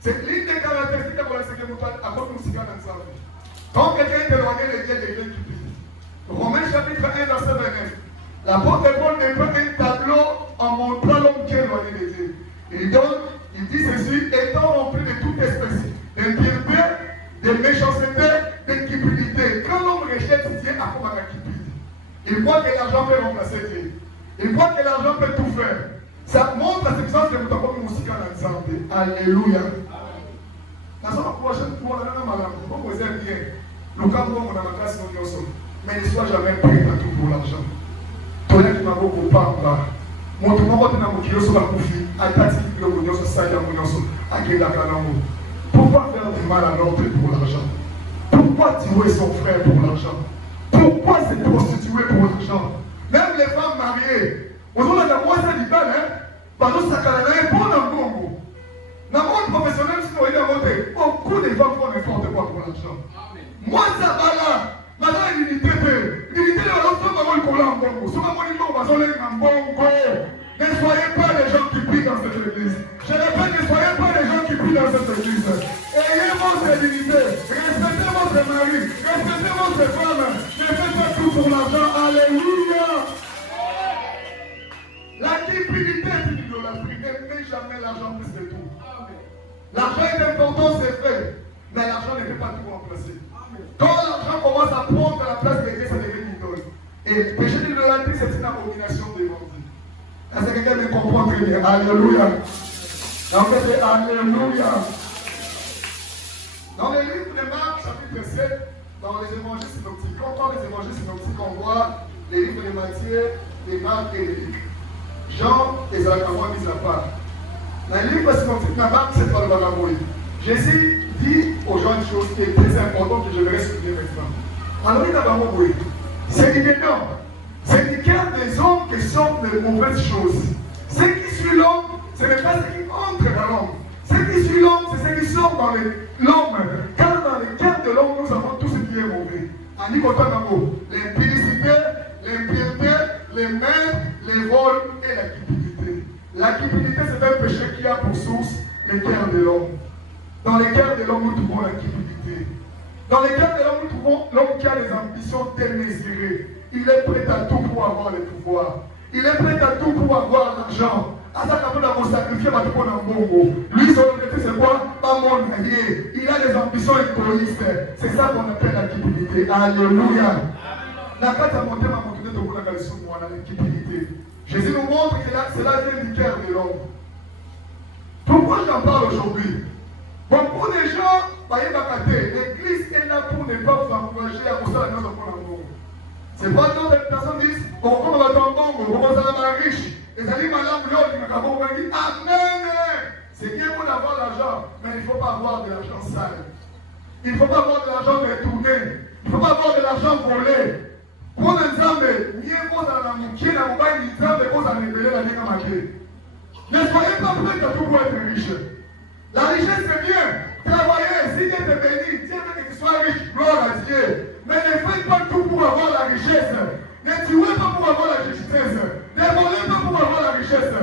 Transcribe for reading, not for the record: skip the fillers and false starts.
C'est l'une des caractéristiques de la sécurité à votre musique dans le sang. Quand quelqu'un est éloigné de Dieu, quelqu'un qui prie. Romains chapitre 1, verset 29. L'apôtre Paul dépeint un tableau en montrant l'homme qui est éloigné de Dieu. Il dit ceci, étant rempli de toute espèce d'impiété, de méchanceté, de cupidité. Quand l'homme rejette Dieu, à quoi va cupidité? Il croit que l'argent peut remplacer Dieu. Il croit que l'argent peut tout faire. Ça montre la suffisance que nous avons musique en ensemble. Alléluia. La seule prochaine fois, on a un malade. Vous aimez bien. Le camp on a la classe mais ne sois jamais prêt à tout pour l'argent. Toi, tu m'as beaucoup parlé. Mon tout le monde a dit que la conflit, à tati le mounion, ça y a mounion, à qui la canamo. Pourquoi faire du mal à l'autre pour l'argent? Pourquoi tuer son frère pour l'argent? Pourquoi se prostituer pour l'argent? Même les femmes mariées, on a la moitié du bal, parce que ça canadien pour un dans le monde professionnel, si on est à voter, beaucoup de femmes font n'importe quoi pour l'argent. Moi, ça va là. Maintenant, l'unité, l'unité de l'autre, c'est pas moi qui en bongo. Si on a en bongo, ne soyez pas les gens qui prient dans cette église. Je répète, ne soyez pas les gens qui prient dans cette église. Ayez votre dignité. Respectez votre mari. Respectez votre femme. Ne faites pas tout pour l'argent. Alléluia. La cupidité, c'est l'idolâtrie. Ne faites jamais l'argent plus de tout. L'argent est important, c'est fait. Mais l'argent ne peut pas tout remplacer. Quand l'argent commence à prendre la place de Dieu, ça devient une idole. Et le péché de l'idolâtrie, c'est une abomination devant Dieu. Est-ce que quelqu'un me comprend très bien? Alléluia. Donc c'est Alléluia. Dans le livre de Marc, chapitre 7, dans les évangiles synoptiques, quand on parle des évangiles synoptiques, on voit les livres de Matthieu, de Marc et de Luc. Jean et Zacharie mis à part. Dans le livre synoptique de Marc, c'est pas le Bagaboui. Jésus dit aux gens une chose qui est très importante que je vais souligner maintenant. Alors il a vraiment oui. C'est évident. C'est du cœur des hommes qui sortent de mauvaises choses. Ce qui suit l'homme, ce n'est pas ce qui entre dans l'homme. Ce qui suit l'homme, c'est ce qui sort dans l'homme. Car dans le cœur de l'homme, nous avons tout ce qui est mauvais. En Nicotanamo, l'impudicité, l'impiété, les mains, les vols et la cupidité. La cupidité, c'est un péché qui a pour source le cœur de l'homme. Dans le cœur de l'homme, nous trouvons la cupidité. Dans le cœur de l'homme, nous trouvons l'homme qui a des ambitions démesurées. Il est prêt à tout pour avoir le pouvoir. Il est prêt à tout pour avoir l'argent. À ça, quand on a sacrifié, on a bongo. Lui, son objectif, c'est quoi? Pas mon allié. Il a des ambitions égoïstes. C'est ça qu'on appelle la cupidité. Alléluia. La carte a monté ma montée de la cupidité. Jésus nous montre que c'est la vie du cœur de l'homme. Pourquoi j'en parle aujourd'hui? Beaucoup de gens, l'église est là pour ne pas vous encourager à vous faire la noce pour l'amour. C'est pas d'autres personnes disent, on va tomber bon, on va être riche. Et ça dit, madame, amen. C'est bien bon d'avoir l'argent, mais il ne faut pas avoir de l'argent sale. Il ne faut pas avoir de l'argent détourné. Il ne faut pas avoir de l'argent volé. Pour l'exemple, mieux vaut dans la moukier, dans le bain, il tremble pour s'en révéler la ligne marquée. Ne soyez pas prêts à tout pour être riche. La richesse c'est bien. Travaillez, si Dieu te bénit, Dieu veut que tu sois riche, gloire à Dieu. Mais ne faites pas tout pour avoir la richesse. Ne tuez pas pour avoir la richesse. Ne volez pas pour avoir la richesse.